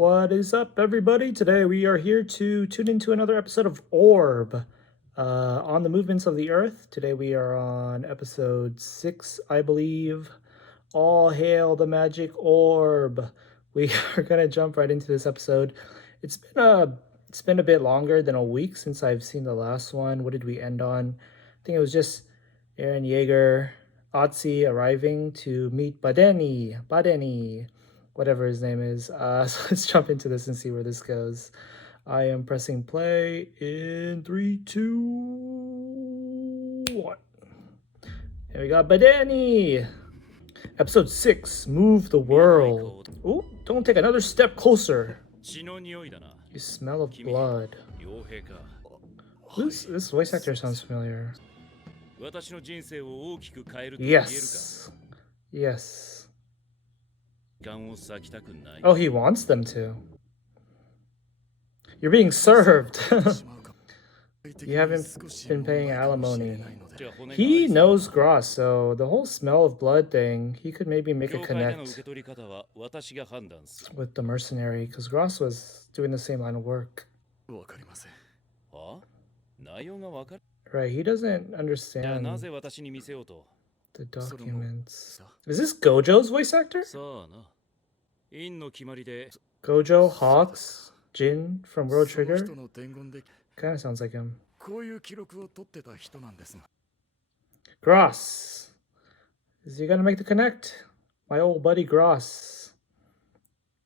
What is up, everybody? Today we are here to tune into another episode of ORB on the movements of the Earth. Today we are on episode 6, I believe. All hail the magic orb. We are gonna jump right into this episode. It's been a bit longer than a week since I've seen the last one. What did we end on? I think it was just Eren Yeager, Otzi arriving to meet Badeni, whatever his name is. So let's jump into this and see where this goes. I am pressing play in 3, 2, 1. Here we got Badeni. Episode 6, Move the World. Oh, don't take another step closer. You smell of blood. This voice actor sounds familiar. Yes. Yes. Oh, he wants them to. You're being served. You haven't been paying alimony. He knows Gross, so the whole smell of blood thing, he could maybe make a connect with the mercenary, because Gross was doing the same line of work. Right, he doesn't understand the documents. Is this Gojo's voice actor? Gojo, Hawks, Jin from World Trigger? Kind of sounds like him. Gross. Is he gonna make the connect? My old buddy Gross.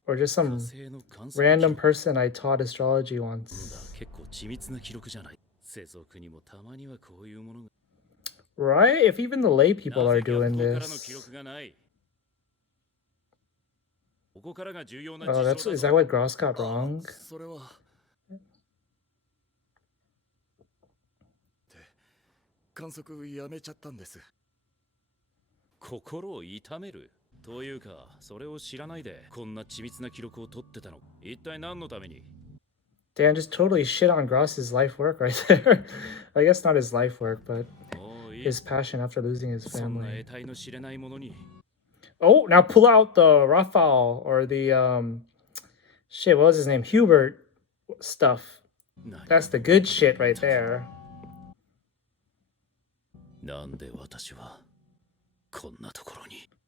Or just some random person I taught astrology once. Right? If even the lay people are doing this. Oh, is that what Gross got wrong? Dan just totally shit on Gross's life work right there. I guess not his life work, but his passion after losing his family. Oh, now pull out the Raphael or the shit, what was his name? Hubert stuff. That's the good shit right there.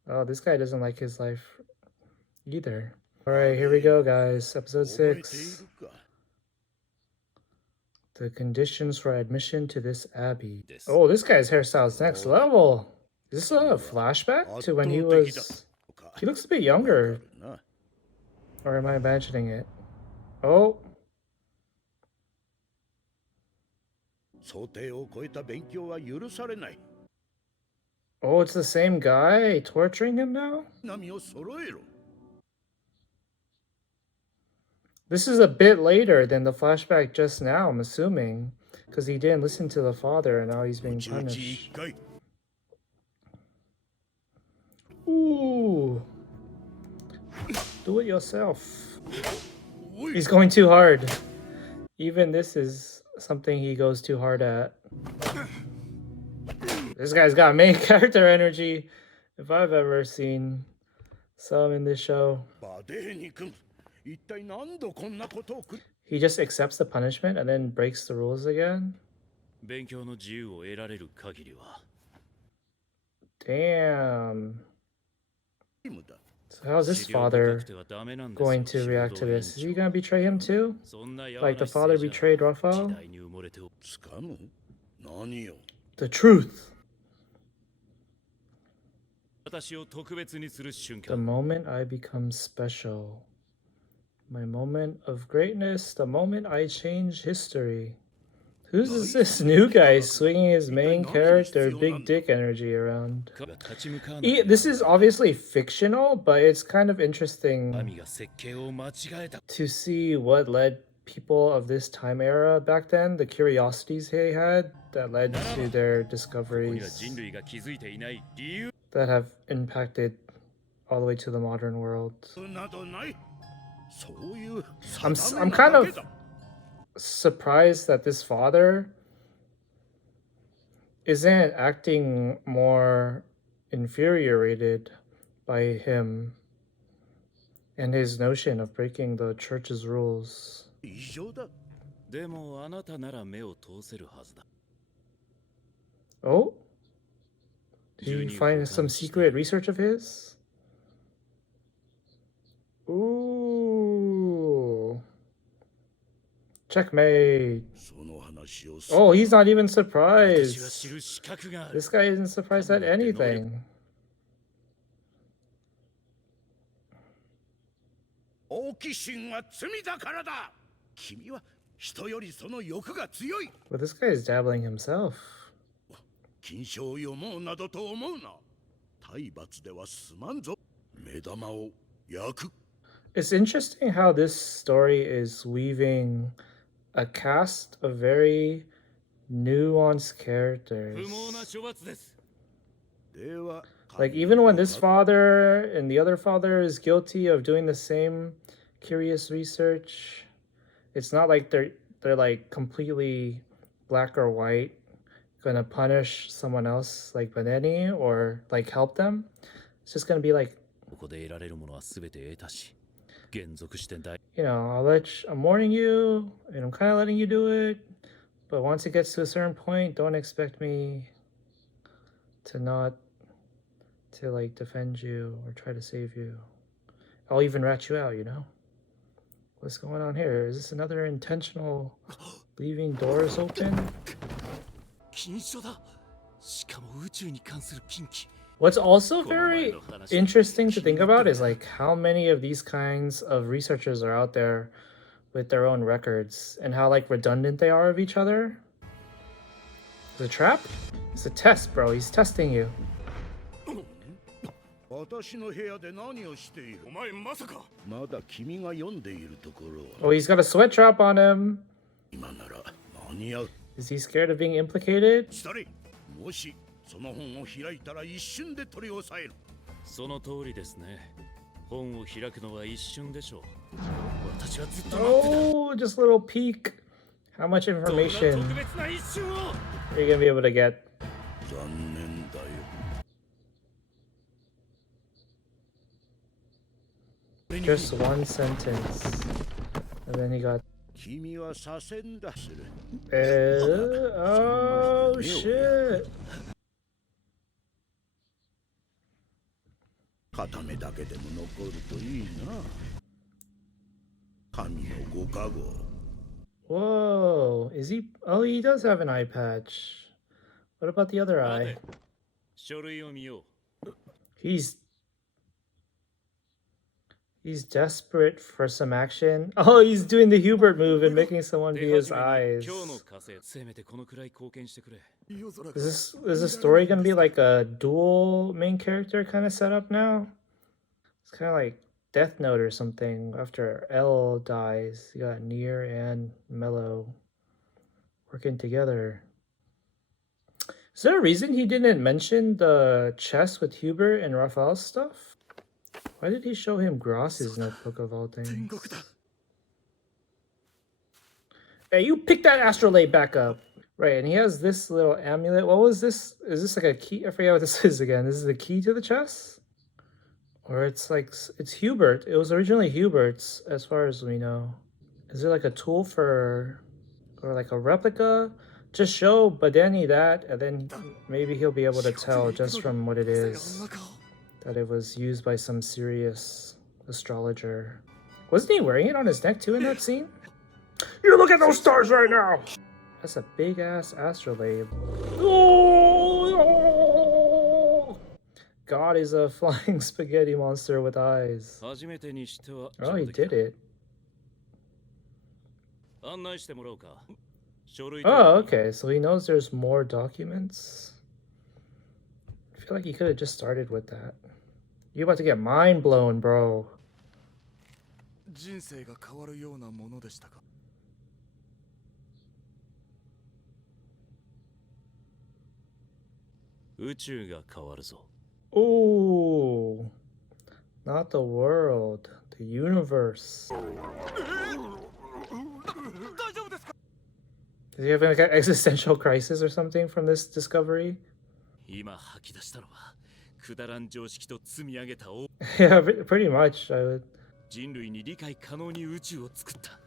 Oh, this guy doesn't like his life either. Alright, here we go, guys. Episode 6. The conditions for admission to this abbey. Oh, this guy's hairstyle's next level. Is this a flashback to when he was... He looks a bit younger. Or am I imagining it? Oh. Oh, it's the same guy torturing him now? This is a bit later than the flashback just now, I'm assuming. Because he didn't listen to the father and now he's being punished. Ooh. Do it yourself. He's going too hard. Even this is something he goes too hard at. This guy's got main character energy if I've ever seen some in this show. He just accepts the punishment and then breaks the rules again? Damn. So how's this father going to react to this? Is he gonna betray him too? Like the father betrayed Raphael? The truth. The moment I become special. My moment of greatness, the moment I change history. Who's this new guy swinging his main character big dick energy around? This is obviously fictional, but it's kind of interesting to see what led people of this time era back then, the curiosities they had that led to their discoveries that have impacted all the way to the modern world. I'm kind of surprised that this father isn't acting more infuriated by him and his notion of breaking the church's rules. 異常だ。でもあなたなら目を通せるはずだ。 Oh? Did you find some secret research of his? Ooh. Checkmate. その話を Oh, he's not even 私は surprised. 知る資格がある。 This guy isn't surprised at anything. 好奇心は罪だからだ。君は人よりその欲が強い。 But this guy is dabbling himself. 金賞を読もうなどと思うな。体罰では済まんぞ。目玉を焼く。 It's interesting how this story is weaving a cast of very nuanced characters. 不毛な処罰です。では、 Like, even when this father and the other father is guilty of doing the same curious research, it's not like they're like completely black or white, gonna punish someone else like Beneni or like help them. It's just gonna be like, ここで得られるものは全て得たし、減俗して大。 you know, I'm warning you and I'm kind of letting you do it, but once it gets to a certain point, don't expect me to like defend you or try to save you. I'll even rat you out, you know? What's going on here? Is this another intentional leaving doors open? 禁書だ。しかも宇宙に関する禁忌。 What's also very interesting to think about is like how many of these kinds of researchers are out there with their own records and how like redundant they are of each other. It's a trap? It's a test, bro. He's testing you. 私の部屋で何をしている。お前まさか。まだ君が読んでいるところは。 Oh, he's got a sweat trap on him. 今なら間に合う。 Is he scared of being implicated? したれ。もしその本を開いたら一瞬で取り押さえる。その通りですね。本を開くのは一瞬でしょう。私はずっと待ってた。 Oh, just a little peek. How much そんな information 特別な一瞬を。 are you gonna be able to get? 残念だよ。 Just one sentence. And then he got... 君は左遷だする。 oh, shit. 片目だけでも残るといいな。神のご加護。 Whoa. Is he... Oh, he does have an eye patch. What about the other 待 eye? て。書類を見よう。 He's desperate for some action. Oh, he's doing the Hubert move and making someone 手 be his 始めに eyes. 今日の火星せめてこのくらい貢献してくれ。 Is this story gonna be like a dual main character kind of setup now? It's kind of like Death Note or something. After L dies, you got Nier and Mello working together. Is there a reason he didn't mention the chess with Hubert and Raphael's stuff? Why did he show him Gross's notebook of all things? Hey, you pick that astrolabe back up. Right, and he has this little amulet. What was this? Is this like a key? I forget what this is again. This is the key to the chess? Or it's like, it's Hubert. It was originally Hubert's, as far as we know. Is it like a tool for, or like a replica? Just show Badeni that, and then maybe he'll be able to tell just from what it is that it was used by some serious astrologer. Wasn't he wearing it on his neck too in that scene? You look at those stars right now! That's a big ass astrolabe. Oh! God is a flying spaghetti monster with eyes. 初めてにしては Oh, he did it. 案内してもらおうか。書類 Oh, okay. So he knows there's more documents. I feel like he could have just started with that. You're about to get mind blown, bro. 人生が変わるようなものでしたか。宇宙が変わるぞ。 Ooh. Not the world, the universe. Is he having like an existential crisis or something from this discovery? 今吐き出したのはくだらん常識と積み上げた大 Yeah, pretty much. I would. 人類に理解可能に宇宙を作った。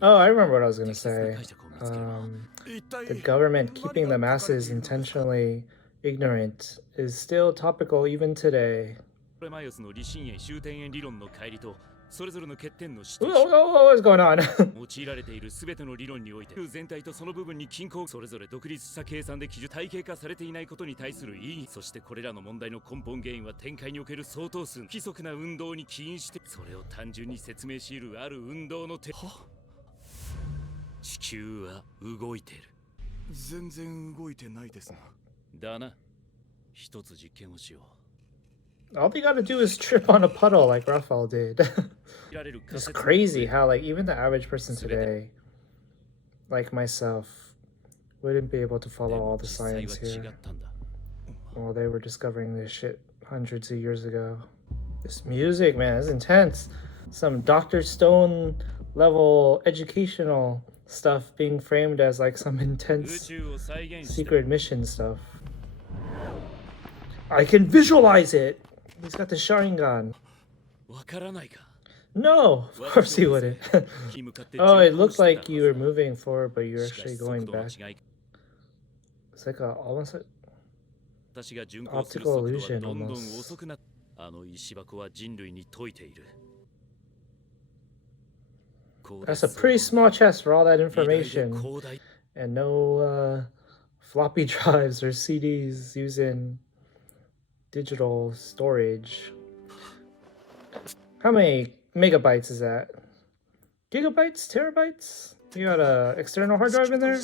Oh, I remember what I was gonna 適切な say. 解釈を見つければ 一体 The government 何 keeping が the 書かれて masses いるのですか？ intentionally ignorant is still topical even today. これマイオスの理心円終点円理論の乖離とそれぞれの欠点の指 Whoa, 摘 what's going on? 用いられている全ての理論において全体とその部分に均衡それぞれ独立した計算で基準体系化されていないことに対する意義そしてこれらの問題の根本原因は展開における相当数規則な運動に起因してそれを単純に説明し得るある運動の地球は動いている。全然動いてないですが。だな。一つ実験をしよう。 All they gotta do is trip on a puddle like Raphael did. It's crazy how like even the average person today, like myself, wouldn't be able to follow all the science here. Well, they were discovering this shit hundreds of years ago. This music, man, is intense. Some Dr. Stone level educational stuff being framed as like some intense secret mission stuff. I can visualize it! He's got the Sharingan. No, of course he wouldn't. Oh, it looked like you were moving forward, but you're actually going back. It's like a almost like optical illusion almost. That's a pretty small chest for all that information. And no floppy drives or CDs using digital storage. How many megabytes is that? Gigabytes? Terabytes? You got a external hard drive in there?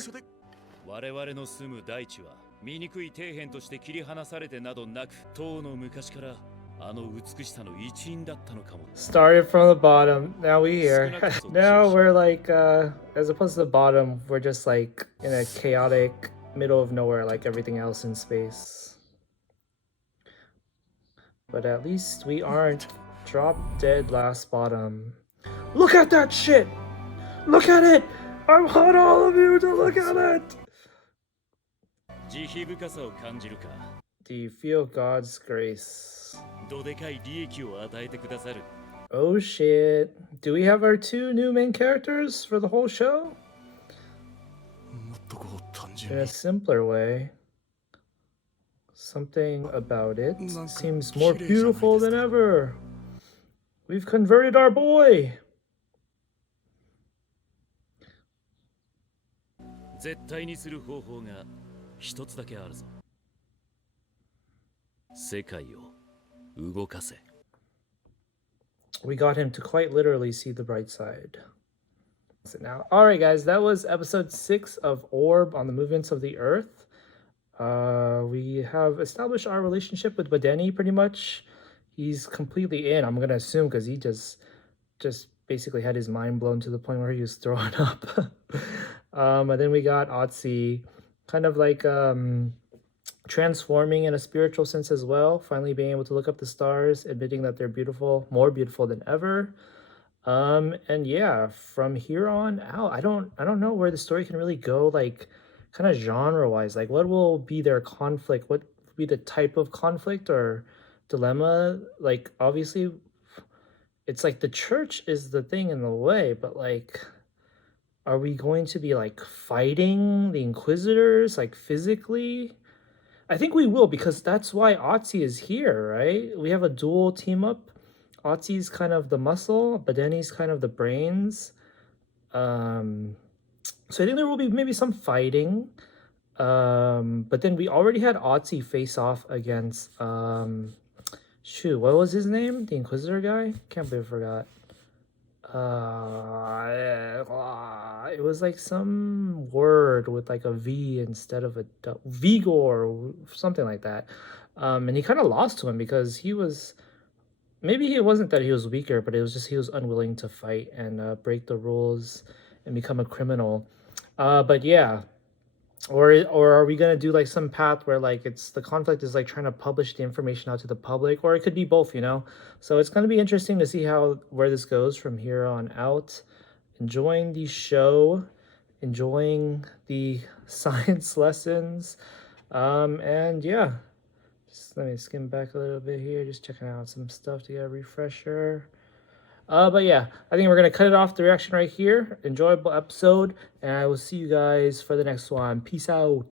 我々の住む大地は醜い底辺として切り離されてなどなく、当の昔からあの美しさの一員だったのかも。Started from the bottom, now we here. Now we're like, as opposed to the bottom, we're just like in a chaotic middle of nowhere like everything else in space. But at least we aren't drop dead last bottom. Look at that shit! Look at it! I want all of you to look at it! Do you feel God's grace? Oh shit. Do we have our two new main characters for the whole show? In a simpler way. Something about it seems more beautiful than ever. We've converted our boy. 絶対にする方法が一つだけあるぞ。世界を動かせ。We got him to quite literally see the bright side. Now, all right, guys, that was episode 6 of Orb on the movements of the Earth. We have established our relationship with Badeni pretty much. He's completely in, I'm gonna assume, because he just basically had his mind blown to the point where he was throwing up. And then we got Otzi, kind of like transforming in a spiritual sense as well, finally being able to look up the stars, admitting that they're beautiful, more beautiful than ever. And yeah, from here on out, I don't know where the story can really go, like kind of genre wise. Like what will be their conflict? What will be the type of conflict or dilemma? Like obviously it's like the church is the thing in the way, but like are we going to be like fighting the Inquisitors like physically? I think we will, because that's why Otzi is here, right? We have a dual team up. Otzi's kind of the muscle, Badeni's kind of the brains. So I think there will be maybe some fighting. But then we already had Otzi face off against shoot, what was his name? The Inquisitor guy? Can't believe I forgot. It was like some word with like a V instead of a Vigor or something like that. And he kind of lost to him because he was, maybe it wasn't that he was weaker, but it was just he was unwilling to fight and break the rules and become a criminal. But yeah, or are we gonna do like some path where like it's the conflict is like trying to publish the information out to the public, or it could be both, you know? So it's gonna be interesting to see where this goes from here on out. Enjoying the show, enjoying the science lessons, and yeah, just let me skim back a little bit here, just checking out some stuff to get a refresher. But yeah, I think we're gonna cut it off the reaction right here. Enjoyable episode, and I will see you guys for the next one. Peace out.